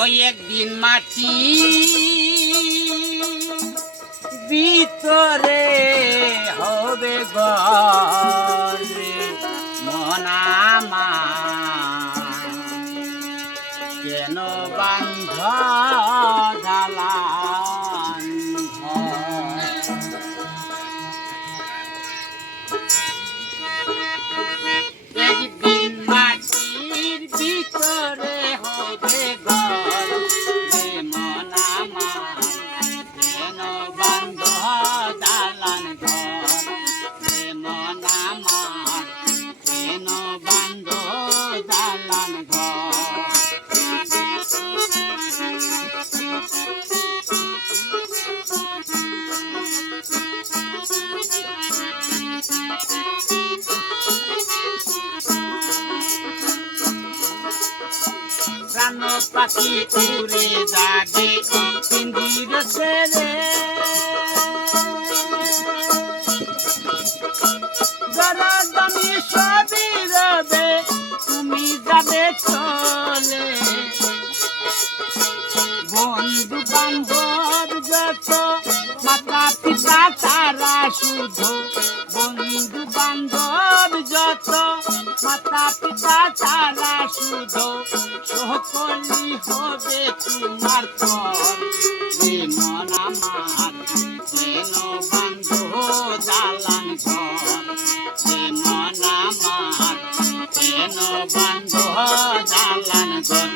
ওই একদিন মাটি ভিতরে হবে গরে মনামা কেন বান্ধ দালান একদিন মাটির ভিতরে হবে ঘর মনামা কেন বান্ধ দালান ঘর মনামা কেন বান্ধ দালান ঘর প্রাণ পাখি উড়ে যাবে পিঞ্জির ছেড়ে জরদমি সবই রবে তুমি যাবে চলে বন্ধু বান্ধব যত মাতা পিতা তারা শুধু বন্ধু বান্ধব যত মাতা পিতা তারা শুধু সকলি হবে তোমার পর মন আমার কেন বান্ধ দালান ঘর মন আমার কেন বান্ধ দালান ঘর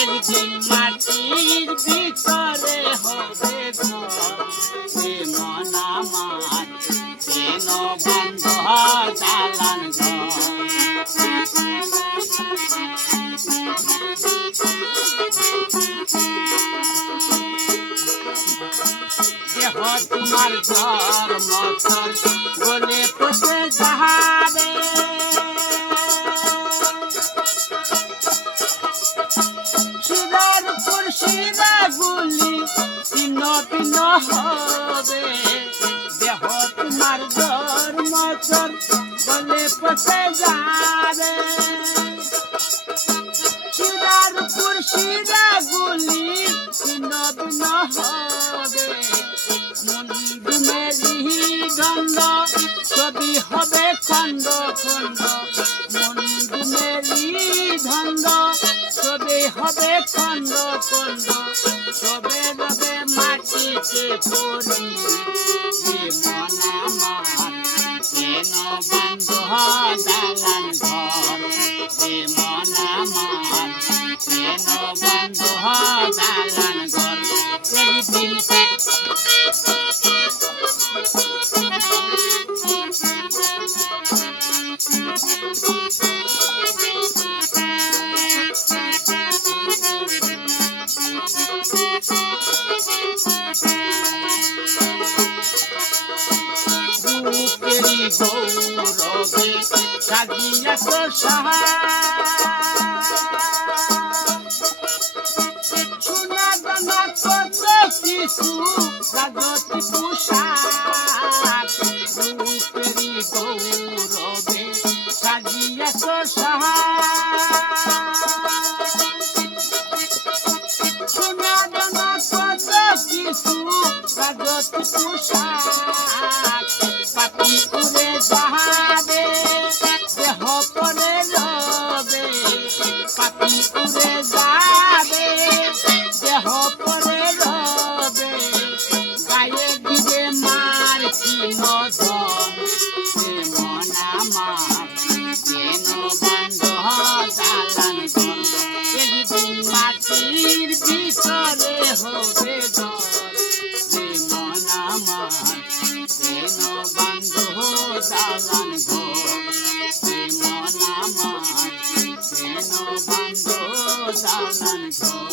একদিন মাটির ভিতরে হবে ঘর মন আমার কেন বান্ধ দালান ঘর দেহ তোমার ধর্ম বলে পোষে যাহারে শিরার উপর শিরা গুলি ছিন্ন ভিন্ন হবে দেহ তোমার ধর্ম বলে পোষে যাবে শিরার উপর শিরা গুলি ছিন্ন ভিন্ন হবে মন্দির মেরি দণ্ড ছবি হবে খণ্ড খণ্ড মন্দির মেরি দণ্ড ছবি হবে খণ্ড খণ্ড সবে রবে মাটিতে পড়ি মন আমার কেন বন্ধ দালান ঘর মন আমার কেন বন্ধ দালান ঘর একদিন রূপেরি গৌরবে সাজিয়া তো সাহা সোনা দানা কত কিছু রাজতি পোশাক রূপেরি গৌরবে সাজিয়া তো সাহা সোনা দানা কত কিছু রাজতি পোশাক পাখি উড়ে যাবে দেহ পরে রবে পাখি উড়ে যাবে দেহ পরে রবে গায়ে দিবে মার কি নজন মন আমার কেন বন্ধ দালান ঘর একদিন মাটির ভিতরে হবে ঘর মন আমার কেন বন্ধ দালান ঘর মন আমার কেন বন্ধ দালান ঘর